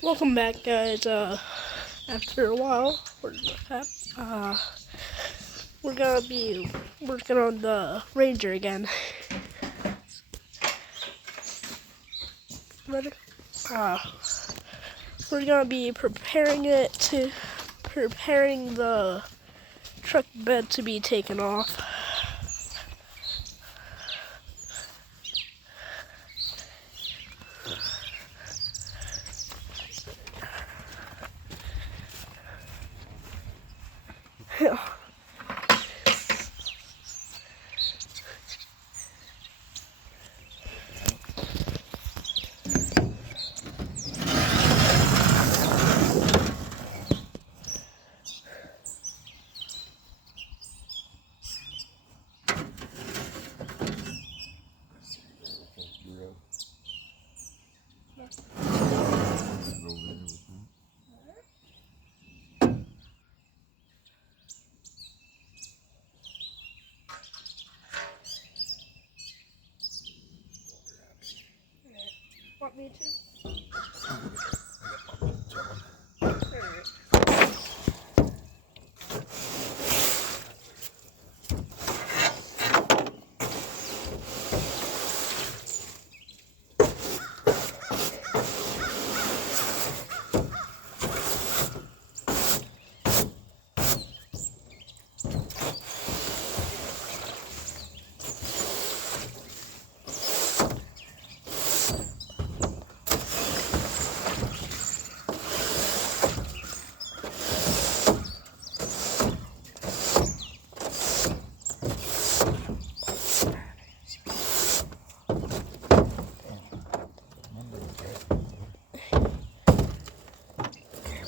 Welcome back, guys. After a while, we're gonna be working on the Ranger again. Ready? We're gonna be preparing the truck bed to be taken off. Yeah. Want me to?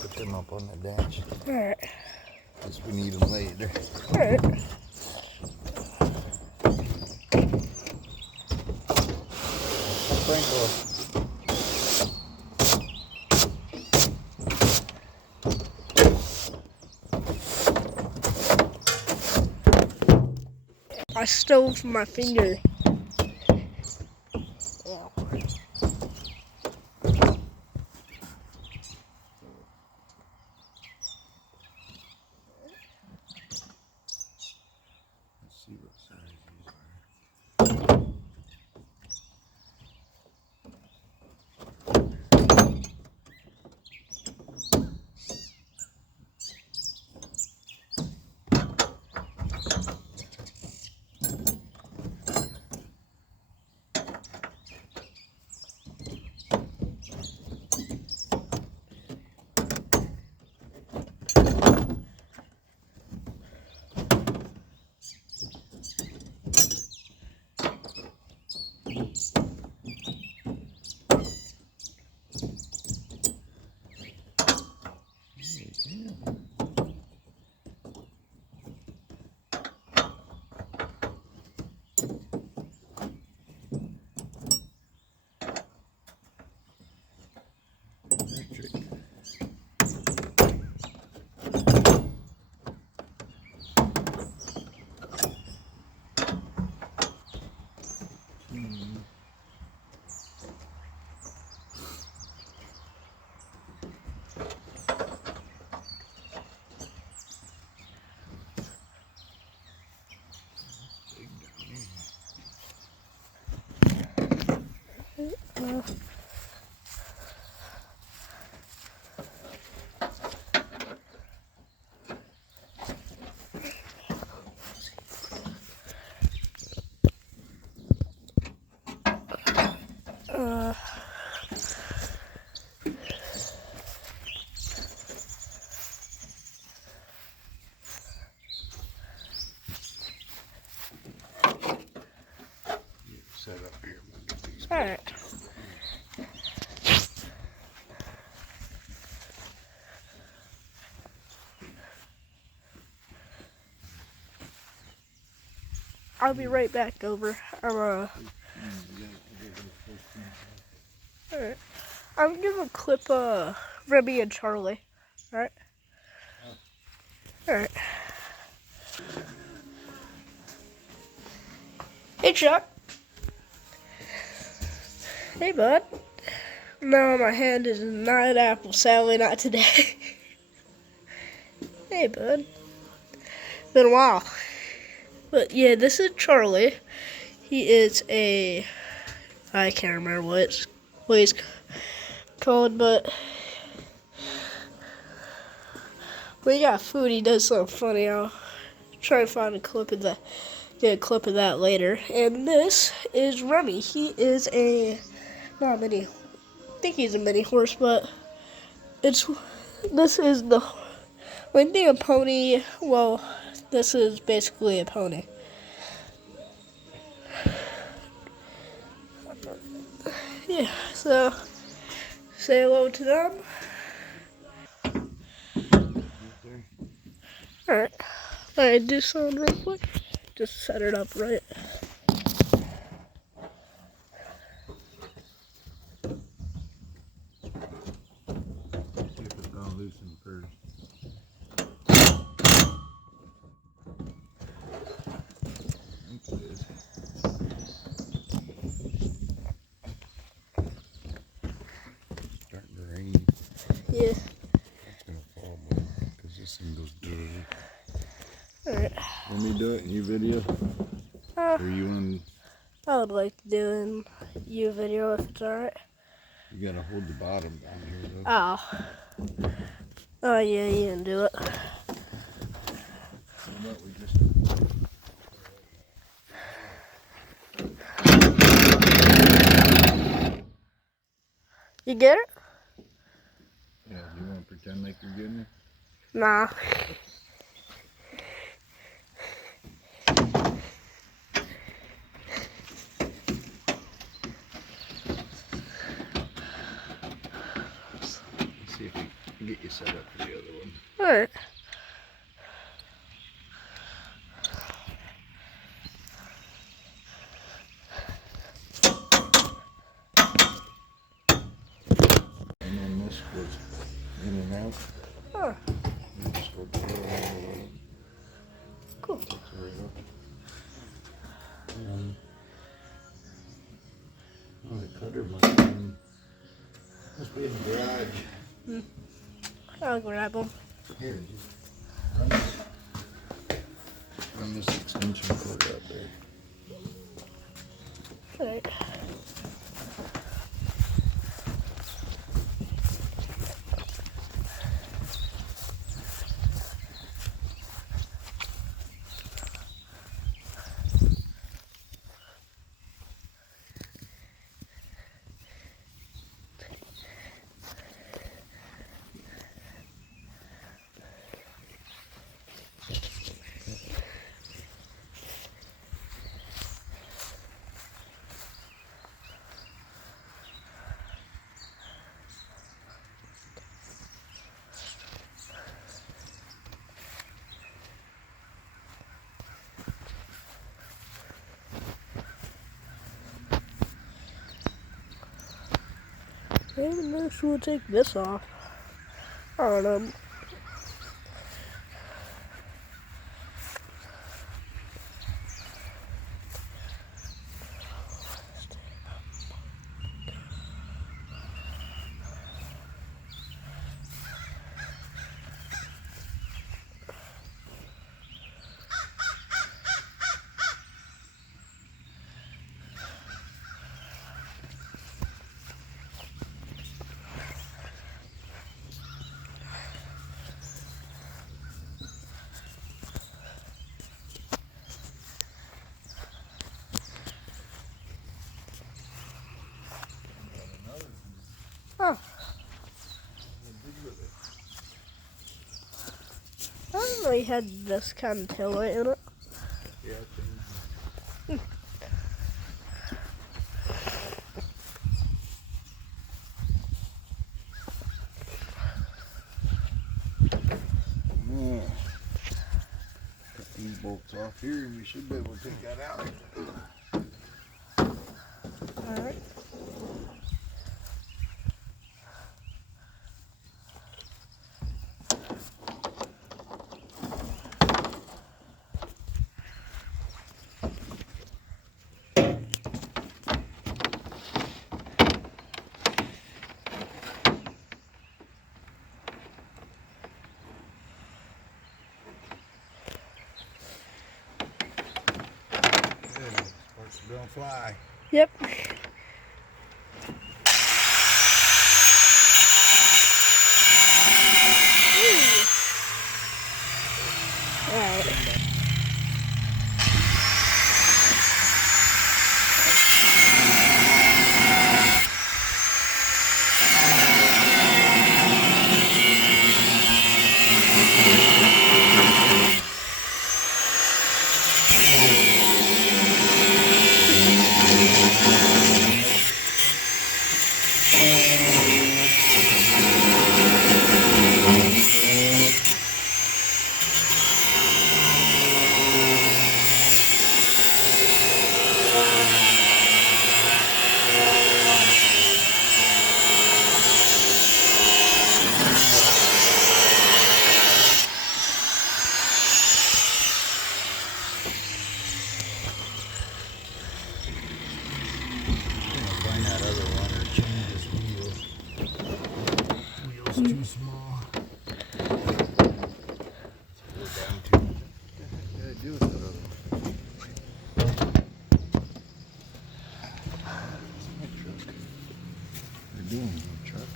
Put them up on the dash. Alright. Guess we need them later. Alright. Sprinkle. I stove my finger. Let's see what size these are. Electric. Set up here. Alright. I'll be right back over. Alright. I'm gonna clip Remy and Charlie. Alright? Alright. Hey Chuck. Hey bud. No, my hand is not an apple. Sadly, not today. Hey, bud. Been a while. But yeah, this is Charlie. He is I can't remember what he's called, but when he got food, he does something funny. I'll try to find get a clip of that later. And this is Remy. He is not a mini. I think he's a mini horse, but this is the when being a pony. Well, this is basically a pony. Yeah, so say hello to them. Alright, do something real quick. Just set it up right. See if it's gonna loosen first. It is. Starting to rain. Yeah. It's gonna fall more because this thing goes dirty. Alright. Let me do it in your video. Or you on? I would like to do a you video if it's alright. You gotta hold the bottom down here though. Oh. Oh yeah, you can do it. So what we just. You get it? Yeah, you want to pretend like you're getting it? Nah. Let's see if we can get you set up for the other one. Alright. And then this goes in and out. Oh, You just go down. cool. That's right up. Oh, the cutter must be in the garage. I'll grab them. Here, run this extension cord out there. Alright. Maybe next we'll take this off. I don't know. Oh. I didn't know you had this kind of taillight in it. Yeah, yeah. Cut these bolts off here and we should be able to take that out. Alright. fly. Yep. Alright. Find that other one or change his wheels. Wheels too small. Go down to. What did I do with that other one? It's my truck. They're doing my truck.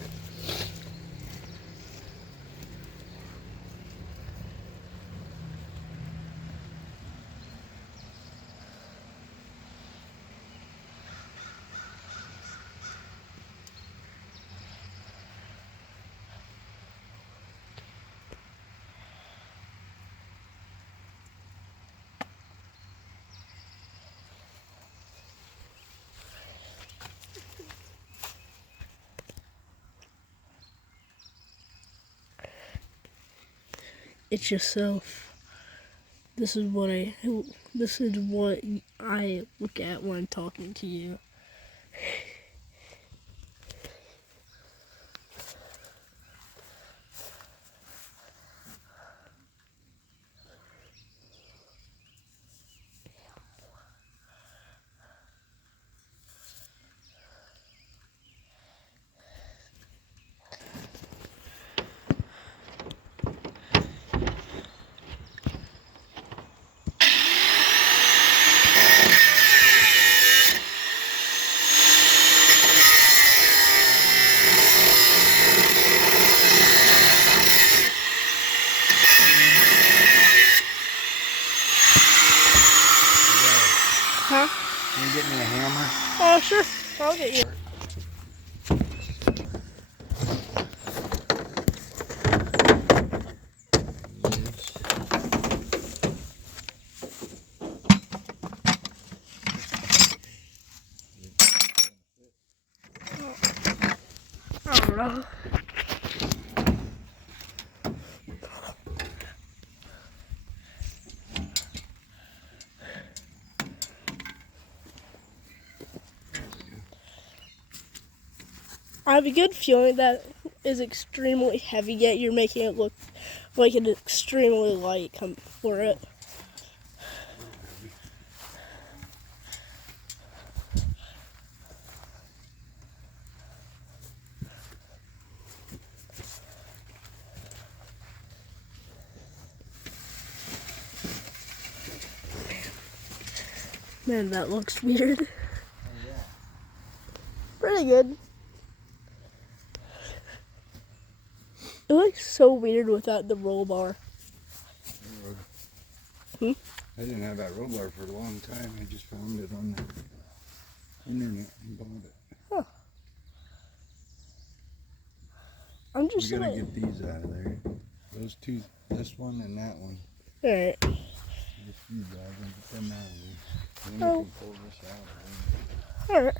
It's yourself. This is what I look at when I'm talking to you. Huh? Can you get me a hammer? Oh, sure. I'll get you. I don't know. I have a good feeling that is extremely heavy, yet you're making it look like an extremely light for it. Man, that looks weird. Pretty good. It looks so weird without the roll bar. I didn't have that roll bar for a long time. I just found it on the internet and bought it. Huh. I'm just You gotta gonna... get these out of there. Those two, this one and that one. Alright. Just these guys and put them out of there. Then you can pull this out. Alright.